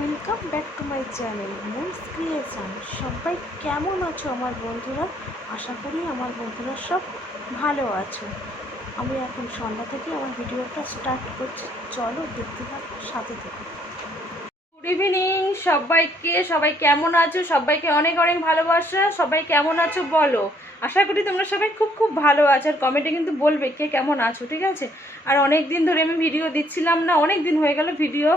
Welcome back to my channel Moves creation. সবাই কেমন আছো আমার বন্ধুরা? আশা করি আমার বন্ধুরা সব ভালো আছো। আমি এখন সন্ধ্যা থেকে আমার ভিডিওটা স্টার্ট করছি। চলো দেখতে থাকো, সাথে থেকে। গুড ইভিনিং সবাইকে, সবাই কেমন আছো? সবাইকে অনেক অনেক ভালোবাসা। সবাই কেমন আছো বলো? আশা করি তোমরা সবাই খুব খুব ভালো আছো। আর কমেন্টে কিন্তু বলবে কে কেমন আছো, ঠিক আছে? আর অনেক দিন ধরে আমি ভিডিও দিচ্ছিলাম না, অনেক দিন হয়ে গেল ভিডিও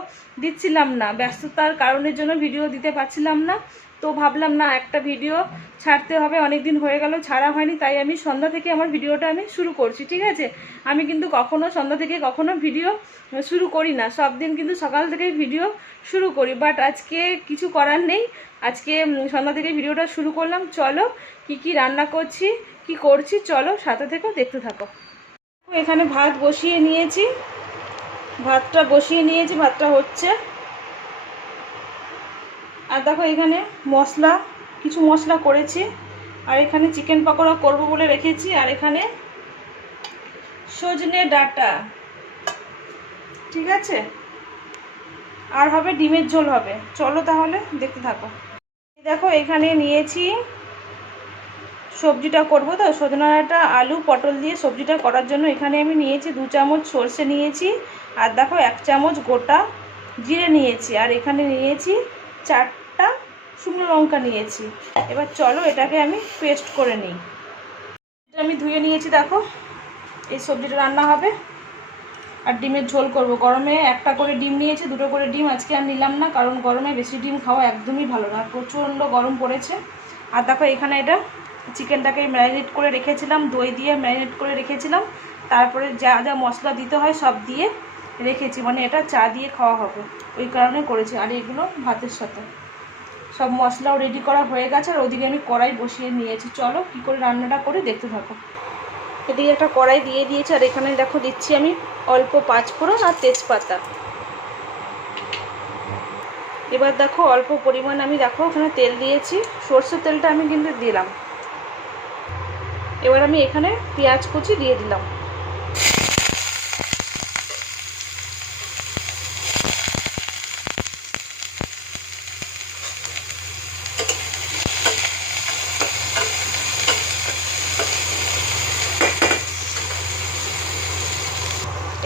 দিচ্ছিলাম না। ব্যস্ততার কারণের জন্য ভিডিও দিতে পারছিলাম না। তো ভাবলাম, না, একটা ভিডিও ছাড়তে হবে অনেক দিন হয়ে গেল, ছাড়া হয়নি, তাই আমি সন্ধ্যা থেকে আমার ভিডিওটা আমি শুরু করছি, ঠিক আছে? আমি কিন্তু কখনো সন্ধ্যা থেকে কখনো ভিডিও শুরু করি না, সব দিন কিন্তু সকাল থেকেই ভিডিও শুরু করি বাট আজকে কিছু করার নেই, আজকে সন্ধ্যা থেকে ভিডিওটা শুরু করলাম, চলো কি কি রান্না করছি, কি করছি, চলো সাথে থেকেও দেখতে থাকো। এখানে ভাত বসিয়ে নিয়েছি, ভাতটা বসিয়ে নিয়েছি, ভাতটা হচ্ছে আর দেখো এখানে মশলা, কিছু মশলা করেছি। আর এখানে চিকেন পকোড়া করব বলে রেখেছি। আর এখানে সজনে ডাটা। ঠিক আছে? আর হবে ডিমের ঝোল হবে। চলো তাহলে দেখতে থাকো। দেখো এখানে নিয়েছি সবজিটা করব তো। সজনে ডাঁটা, আলু, পটল দিয়ে সবজিটা করার জন্য এখানে আমি নিয়েছি দু চামচ সর্ষে নিয়েছি। আর দেখো এক চামচ গোটা জিরে নিয়েছি। আর এখানে নিয়েছি চারটা শুকনো লঙ্কা নিয়েছি। এবার চলো এটাকে আমি পেস্ট করে নিই। এটা আমি ধুয়ে নিয়েছি, দেখো। এই সবজিটা রান্না হবে। আর ডিমের ঝোল করব। গরমে একটা করে ডিম নিয়েছি, দুটো করে ডিম আজকে আর নিলাম না, কারণ গরমে বেশি ডিম খাওয়া একদমই ভালো না। প্রচণ্ড গরম পড়েছে। আর দেখো এখানে এটা চিকেনটাকে ম্যারিনেট করে রেখেছিলাম, দই দিয়ে ম্যারিনেট করে রেখেছিলাম। তারপরে যা যা মশলা দিতে হয় সব দিয়ে রেখেছি মানে এটা চা দিয়ে খাওয়া হবে। ওই কারণে করেছি। আর এগুলো ভাতের সাথে। সব মশলাও রেডি করা হয়ে গেছে, আর ওদিকে আমি কড়াই বসিয়ে নিয়েছি। চলো কী করে রান্নাটা করে দেখতে থাকো। এদিকে একটা কড়াই দিয়ে দিয়েছি, আর এখানে দেখো দিচ্ছি আমি অল্প পাঁচফোড়ন আর তেজপাতা। এবার দেখো অল্প পরিমাণ আমি দেখো ওখানে তেল দিয়েছি, সর্ষের তেলটা আমি কিন্তু দিলাম। এবার আমি এখানে পেঁয়াজ কুচি দিয়ে দিলাম।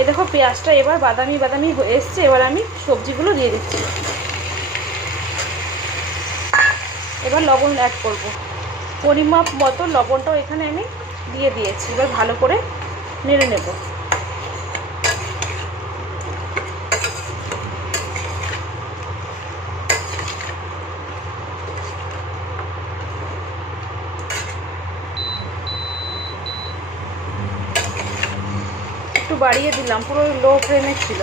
দেখো পেঁয়াজটা এবার বাদামি বাদামি এসছে, এবার আমি সবজিগুলো দিয়ে দিচ্ছি। এবার লবণ অ্যাড করব। পরিমাপ মতো লবণটাও এখানে আমি দিয়ে দিয়েছি, এবার ভালো করে নেড়ে নেব। একটু বাড়িয়ে দিলাম, পুরো লো ফ্লেমে ছিল।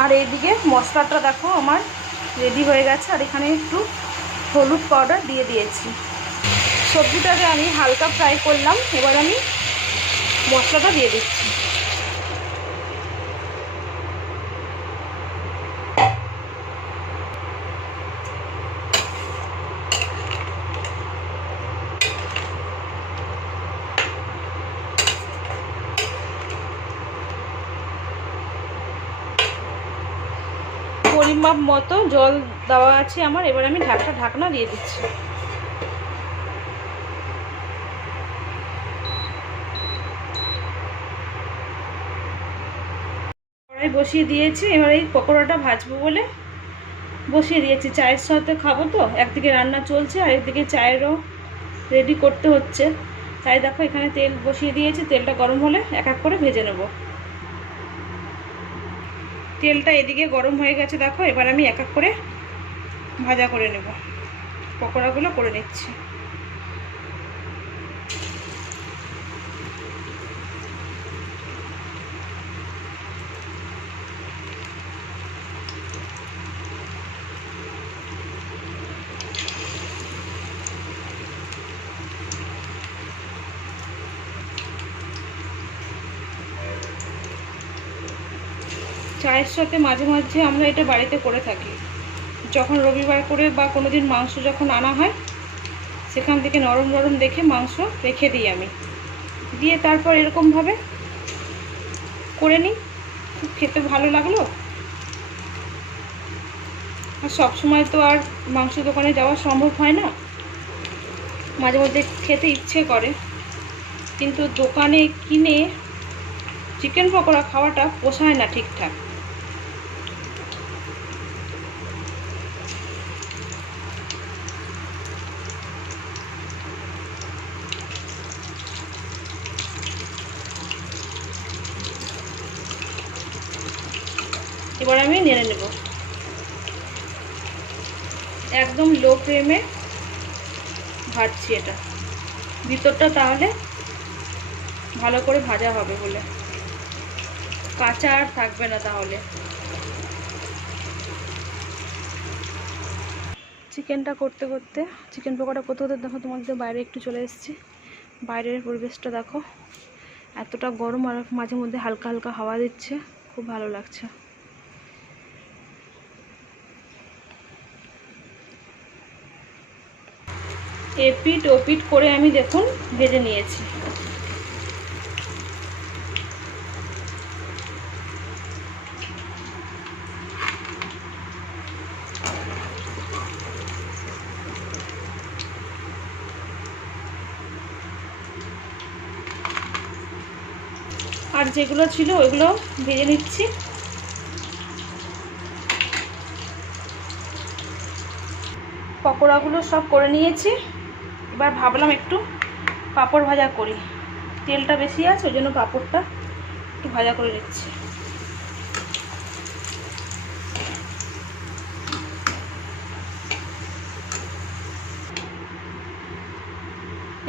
আর এইদিকে মশলাটা দেখো, আমার রেডি হয়ে গেছে। আর এখানে একটু হলুদ পাউডার দিয়ে দিয়েছি। সবজিটাকে আমি হালকা ফ্রাই করলাম, এবার আমি মশলাটা দিয়ে দিচ্ছি। পরিমাপ মতো জল দেওয়া আছে আমার, এবার আমি ঢাকটা ঢাকনা দিয়ে দিচ্ছি। বসিয়ে দিয়েছি, এবার এই পকোড়াটা ভাজবো বলে বসিয়ে দিয়েছি। চায়ের সাথে খাব তো, একদিকে রান্না চলছে আর একদিকে চায়েরও রেডি করতে হচ্ছে। তাই দেখো এখানে তেল বসিয়ে দিয়েছি, তেলটা গরম হলে এক এক করে ভেজে নেব। তেলটা এদিকে গরম হয়ে গেছে, দেখো। এবার আমি এক এক করে ভাজা করে নেব। পকোড়াগুলো করে নিচ্ছি। চায়ের সাথে মাঝে মাঝে আমরা এটা বাড়িতে করে থাকি। যখন রবিবার করে বা কোনো দিন মাংস যখন আনা হয়, সেখান থেকে নরম নরম দেখে মাংস রেখে দিই আমি। দিয়ে তারপর এরকমভাবে করে নিই। খুব খেতে ভালো লাগল। আর সবসময় তো আর মাংস দোকানে যাওয়া সম্ভব হয় না। মাঝে মধ্যে খেতে ইচ্ছে করে। কিন্তু দোকানে কিনে চিকেন পকোড়া খাওয়াটা পোষায় না ঠিকঠাক। এবার আমি নেড়ে নেব। একদম লো ফ্লেমে ভাজছি এটা। ভিতরটা তাহলে ভালো করে ভাজা হবে বলে। কাঁচা আর থাকবে না তাহলে। চিকেনটা করতে করতে, চিকেন পকোড়া করতে করতে দেখো তোমাদের বাইরে একটু চলে এসেছি। বাইরের পরিবেশটা দেখো। এতটা গরম আর মাঝে মধ্যে হালকা হালকা হাওয়া দিচ্ছে, খুব ভালো লাগছে। এপিট ওপিট করে আমি দেখুন ভেজে নিয়েছি। আর যেগুলো ছিল ওইগুলো ভেজে নিচ্ছি। পকোড়াগুলো সব করে নিয়েছি। এবার ভাবলাম একটু পাঁপড় ভাজা করি। তেলটা বেশি আছে, ওই জন্য পাঁপড়টা একটু ভাজা করে নিচ্ছি।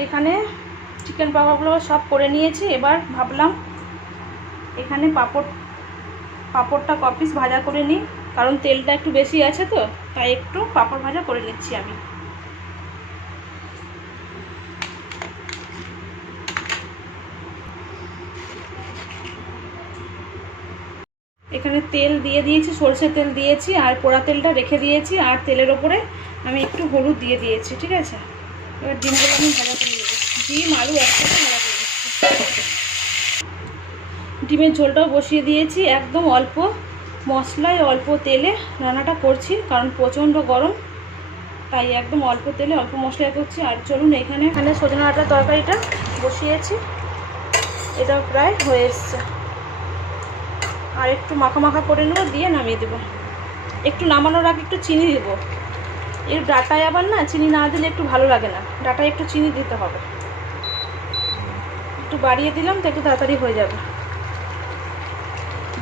এখানে চিকেন পাকোড়াগুলো সব করে নিয়েছি, এবার ভাবলাম এখানে পাঁপড়, পাঁপড়টা কপিস ভাজা করে নিই, কারণ তেলটা একটু বেশি আছে তো, তাই একটু পাপড় ভাজা করে নিচ্ছি আমি। এখানে তেল দিয়ে দিয়েছি, সরষের তেল দিয়েছি, আর পোড়া তেলটা রেখে দিয়েছি, আর তেলের ওপরে আমি একটু হলুদ দিয়ে দিয়েছি, ঠিক আছে? এবার ডিমগুলো আমি ভাজা করে নেব। ডিম, আলু একসাথে ভাজা করে ডিমের ঝোলটাও বসিয়ে দিয়েছি, একদম অল্প মশলায় অল্প তেলে রান্নাটা করছি, কারণ প্রচণ্ড গরম, তাই একদম অল্প তেলে অল্প মশলায় করছি। আর চলুন এখানে এখানে সজনা আটার তরকারিটা বসিয়েছি। এটাও প্রায় হয়ে এসছে। আর একটু মাখা মাখা করে নেব, দিয়ে নামিয়ে দেবো। একটু নামানোর আগে একটু চিনি দেবো। এর ডাটায় আবার না চিনি না দিলে একটু ভালো লাগে না। ডাটায় একটু চিনি দিতে হবে। একটু বাড়িয়ে দিলাম তো একটু তাড়াতাড়ি হয়ে যাবে।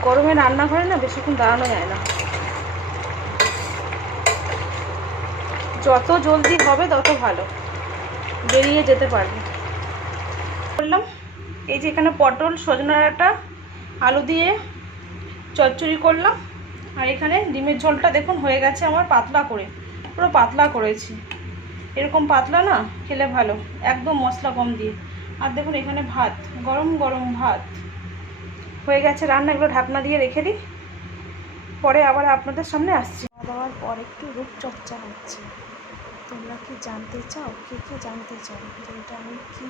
গরমে রান্নাঘরে না বেশিক্ষণ দাঁড়ানো যায় না। যত জলদি হবে তত ভালো। বেরিয়ে যেতে পারবে। বললাম, এই যে এখানে পটল, সজনা ডাঁটা, আলু দিয়ে চচ্চড়ি করলাম। আর এখানে ডিমের ঝোলটা দেখুন হয়ে গেছে আমার পাতলা করে। পুরো পাতলা করেছি। এরকম পাতলা না, খেলে ভালো। একদম মশলা কম দিয়ে। আর দেখুন এখানে ভাত, গরম গরম ভাত। হয়ে গেছে রান্না, এগুলো ঢাকনা দিয়ে রেখে দিই। পরে আবার আপনাদের সামনে আসছি। খাওয়া দাওয়ার পর একটু রূপচর্চা হচ্ছে। তোমরা কি জানতে চাও? কে কে জানতে চাও যে এটা আমি কী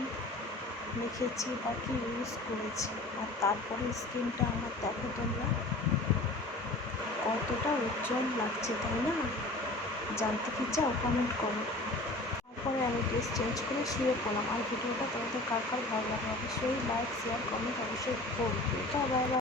মেখেছি বা কী ইউজ করেছি? আর তারপরে স্কিনটা আমার দেখো তোমরা। কতটা উজ্জ্বল লাগছে, তাই না? জানতে কি চাও কমেন্ট করো। তারপরে আমি ড্রেস চেঞ্জ করে শুয়ে পড়লাম। আর ভিডিওটা তোমাদের কার কার ভালো লাগে অবশ্যই লাইক শেয়ার কমেন্ট অবশ্যই করবে। Bye bye